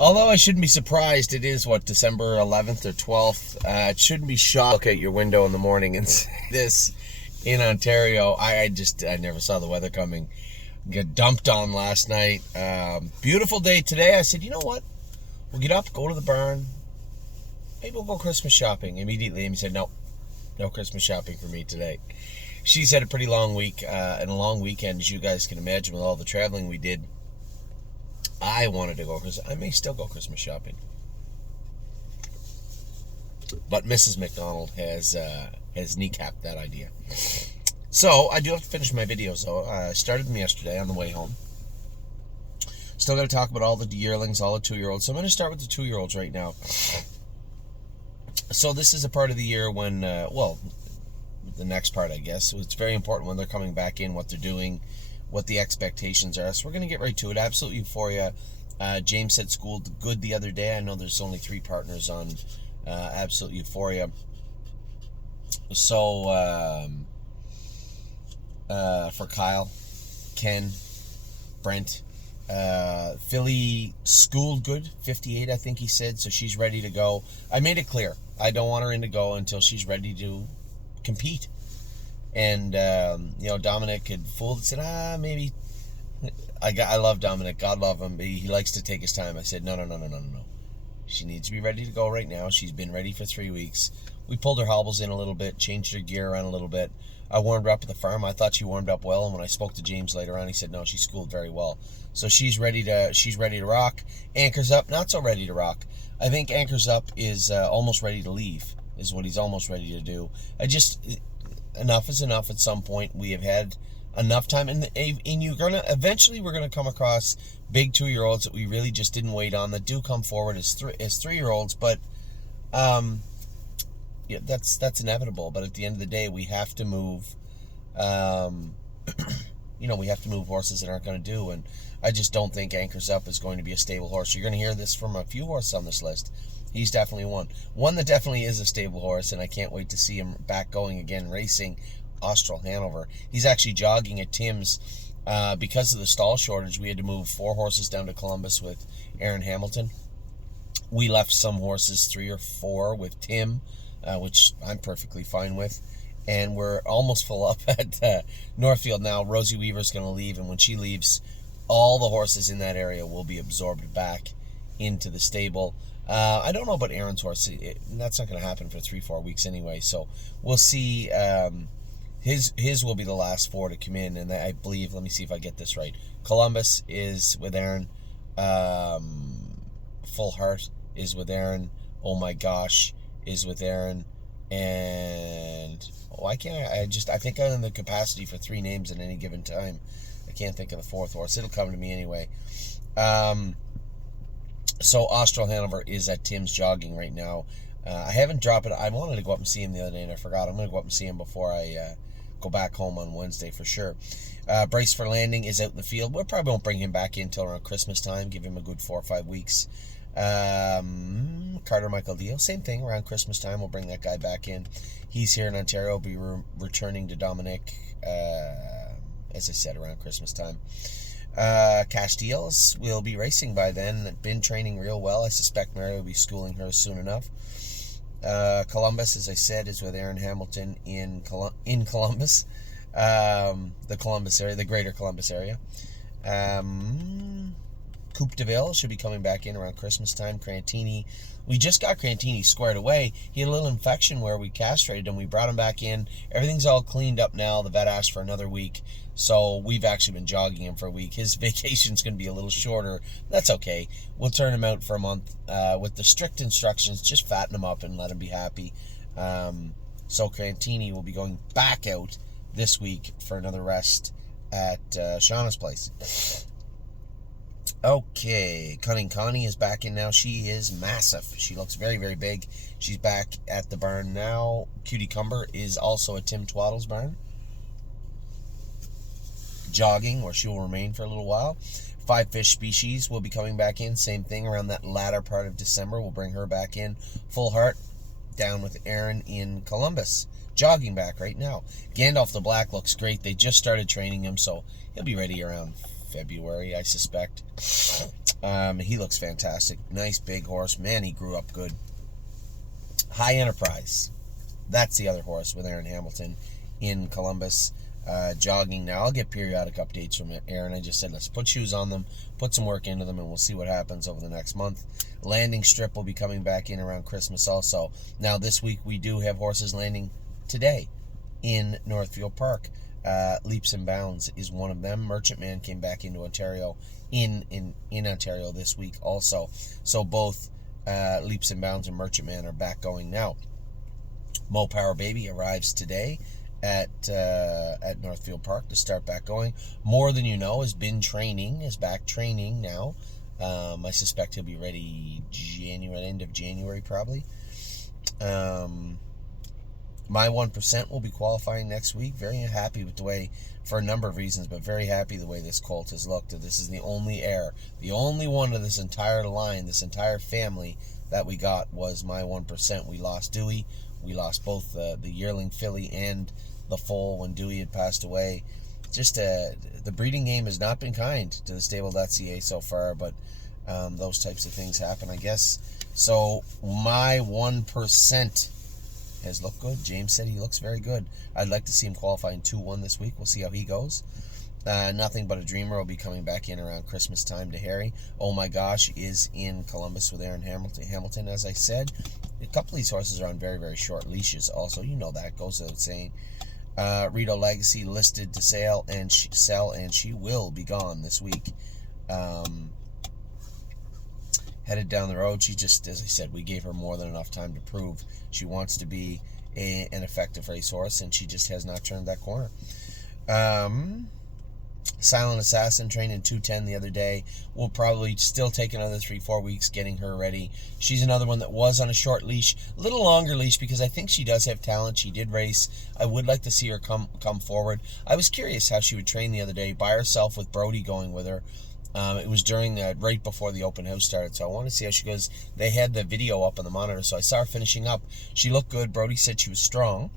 Although I shouldn't be surprised, it is, December 11th or 12th. It shouldn't be shocked. Look at your window in the morning and see this in Ontario. I never saw the weather coming. Get dumped on last night. Beautiful day today. I said, you know what? We'll get up, go to the barn. Maybe we'll go Christmas shopping. Immediately, Amy said, no Christmas shopping for me today. She's had a pretty long week and a long weekend, as you guys can imagine, with all the traveling we did. I wanted to go I may still go Christmas shopping. But Mrs. McDonald has kneecapped that idea. So, I do have to finish my videos, though. I started them yesterday on the way home. Still got to talk about all the yearlings, all the 2-year-olds. So I'm going to start with the 2-year-olds right now. So this is a part of the year when, the next part, I guess. It's very important when they're coming back in, what they're doing, what the expectations are. So we're going to get right to it. Absolute Euphoria. James said school good the other day. I know there's only 3 partners on Absolute Euphoria. So, for Kyle, Ken, Brent, Philly schooled good, 58, I think he said. So she's ready to go. I made it clear. I don't want her in to go until she's ready to compete. And, Dominic had fooled and said, maybe. I love Dominic. God love him. But he likes to take his time. I said, no. She needs to be ready to go right now. She's been ready for 3 weeks. We pulled her hobbles in a little bit, changed her gear around a little bit. I warmed her up at the farm. I thought she warmed up well. And when I spoke to James later on, he said, no, she schooled very well. So she's ready to rock. Anchors Up, not so ready to rock. I think Anchors Up is almost ready to leave, is what he's almost ready to do. Enough is enough at some point. We have had enough time. And eventually we're going to come across big 2-year-olds that we really just didn't wait on, that do come forward as 3-year-olds. But that's inevitable. But at the end of the day, we have to move, we have to move horses that aren't going to do. And I just don't think Anchors Up is going to be a stable horse. You're going to hear this from a few horses on this list. He's definitely one. One that definitely is a stable horse, and I can't wait to see him back going again, racing, Austral Hanover. He's actually jogging at Tim's. Because of the stall shortage, we had to move 4 horses down to Columbus with Aaron Hamilton. We left some horses, 3 or 4, with Tim, which I'm perfectly fine with. And we're almost full up at Northfield now. Rosie Weaver's going to leave, and when she leaves, all the horses in that area will be absorbed back into the stable. I don't know about Aaron's horse. That's not going to happen for 3-4 weeks anyway. So we'll see. His will be the last 4 to come in, and I believe, let me see if I get this right. Columbus is with Aaron. Full Heart is with Aaron. Oh My Gosh is with Aaron. And I think I'm in the capacity for 3 names at any given time. I can't think of the 4th horse. It'll come to me anyway. So Austral Hanover is at Tim's jogging right now. I haven't dropped it. I wanted to go up and see him the other day, and I forgot. I'm going to go up and see him before I go back home on Wednesday for sure. Brace for Landing is out in the field. We probably won't bring him back in until around Christmas time. Give him a good 4 or 5 weeks. Carter Michael Dio, same thing. Around Christmas time, we'll bring that guy back in. He's here in Ontario. Will be returning to Dominic, as I said, around Christmas time. Castiles will be racing by then. Been training real well. I suspect Mary will be schooling her soon enough. Columbus, as I said, is with Aaron Hamilton in Columbus, the Columbus area, the greater Columbus area. Coupe de Ville should be coming back in around Christmas time. Crantini, we just got Crantini squared away. He had a little infection where we castrated him. We brought him back in. Everything's all cleaned up now. The vet asked for another week. So we've actually been jogging him for a week. His vacation's going to be a little shorter. That's okay. We'll turn him out for a month with the strict instructions. Just fatten him up and let him be happy. So Crantini will be going back out this week for another rest at Shauna's place. Okay, Cunning Connie is back in now. She is massive. She looks very, very big. She's back at the barn now. Cutie Cumber is also at Tim Twaddle's barn, jogging, where she will remain for a little while. 5 Fish Species will be coming back in. Same thing around that latter part of December. We'll bring her back in. Full Heart down with Aaron in Columbus, jogging back right now. Gandalf the Black looks great. They just started training him, so he'll be ready around February, I suspect. He looks fantastic. Nice big horse. Man, he grew up good. High Enterprise. That's the other horse with Aaron Hamilton in Columbus. Jogging now. I'll get periodic updates from Aaron. I just said let's put shoes on them, put some work into them, and we'll see what happens over the next month. Landing Strip will be coming back in around Christmas also. Now this week we do have horses landing today in Northfield Park. Leaps and Bounds is one of them. Merchant Man came back into Ontario in Ontario this week also. So both Leaps and Bounds and Merchant Man are back going now. Mo Power Baby arrives today at Northfield Park to start back going. More Than You Know has been training, is back training now. I suspect he'll be ready end of January probably. My 1% will be qualifying next week. Very happy with the way, for a number of reasons, but very happy the way this colt has looked. This is the only heir, the only one of this entire line, this entire family that we got was My 1%. We lost Dewey. We lost both the yearling filly and the foal when Dewey had passed away. Just the breeding game has not been kind to the stable.ca so far, but those types of things happen, I guess. So My 1% has looked good. James said he looks very good. I'd like to see him qualify in 2-1 this week. We'll see how he goes. Nothing But a Dreamer will be coming back in around Christmas time to Harry. Oh My Gosh is in Columbus with Aaron Hamilton, as I said. A couple of these horses are on very, very short leashes also. You know that goes without saying. Rito Legacy listed to sell, and she will be gone this week. Headed down the road. She just, as I said, we gave her more than enough time to prove she wants to be an effective racehorse, and she just has not turned that corner. Silent Assassin trained in 210 the other day. Will probably still take another 3-4 weeks getting her ready. She's another one that was on a short leash, a little longer leash, because I think she does have talent. She did race. I would like to see her come forward. I was curious how she would train the other day by herself with Brody going with her. It was during right before the open house started, so I want to see how she goes. They had the video up on the monitor, so I saw her finishing up. She looked good. Brody said she was strong.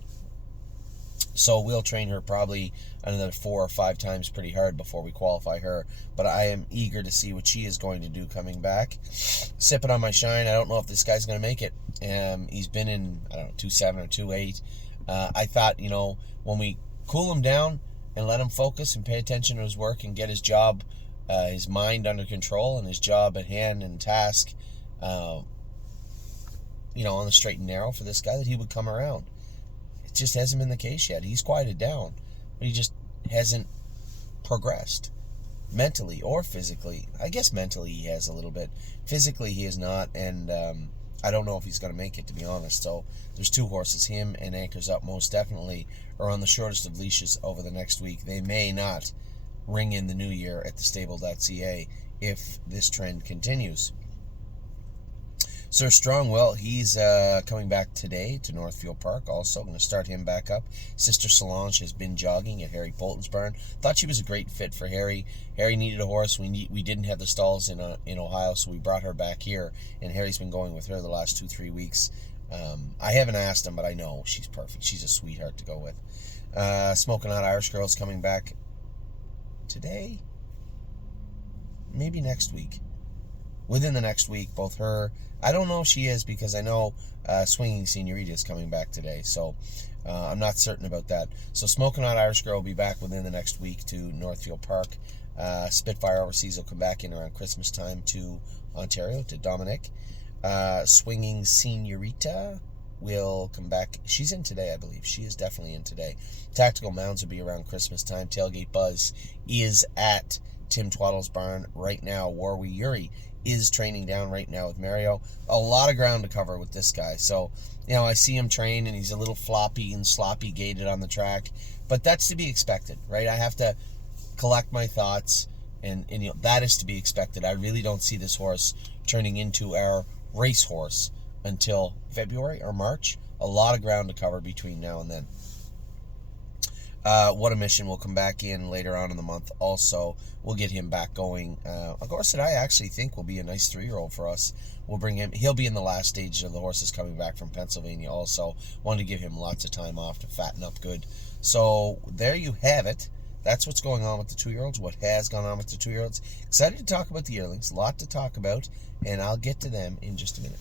So we'll train her probably another 4 or 5 times pretty hard before we qualify her. But I am eager to see what she is going to do coming back. Sipping on my shine. I don't know if this guy's going to make it. He's been in, 2.7 or 2.8. I thought, when we cool him down and let him focus and pay attention to his work and get his job, his mind under control and his job at hand and task, on the straight and narrow for this guy, that he would come around. It just hasn't been the case yet. He's quieted down, but he just hasn't progressed mentally or physically. I guess mentally he has a little bit. Physically he is not, and I don't know if he's going to make it, to be honest. So there's 2 horses, him and Anchors Up, most definitely are on the shortest of leashes over the next week. They may not ring in the new year at the stable.ca if this trend continues. Sir Strong, well, he's coming back today to Northfield Park. Also going to start him back up. Sister Solange has been jogging at Harry Bolton's barn. Thought she was a great fit for Harry. Harry needed a horse. We didn't have the stalls in Ohio, so we brought her back here, and Harry's been going with her the last 2-3 weeks. I haven't asked him, but I know she's perfect. She's a sweetheart to go with. Smoking Hot Irish Girl's coming back today, maybe next week. Within the next week, both her, I don't know if she is, because I know Swinging Senorita is coming back today, so I'm not certain about that. So Smoking Hot Irish Girl will be back within the next week to Northfield Park. Spitfire Overseas will come back in around Christmas time to Ontario, to Dominic. Swinging Senorita will come back. She's in today, I believe. She is definitely in today. Tactical Mounds will be around Christmas time. Tailgate Buzz is at Tim Twaddle's barn right now. Warwi Yuri is training down right now with Mario. A lot of ground to cover with this guy. So, I see him train, and he's a little floppy and sloppy gated on the track. But that's to be expected, right? I have to collect my thoughts, and that is to be expected. I really don't see this horse turning into our racehorse until February or March. A lot of ground to cover between now and then. What a Mission will come back in later on in the month. Also, we'll get him back going. A horse that I actually think will be a nice 3-year-old for us. We'll bring him. He'll be in the last stage of the horses coming back from Pennsylvania. Also, wanted to give him lots of time off to fatten up good. So there you have it. that's what's going on with the 2-year-olds, what has gone on with the 2-year-olds. Excited to talk about the yearlings, a lot to talk about, and I'll get to them in just a minute.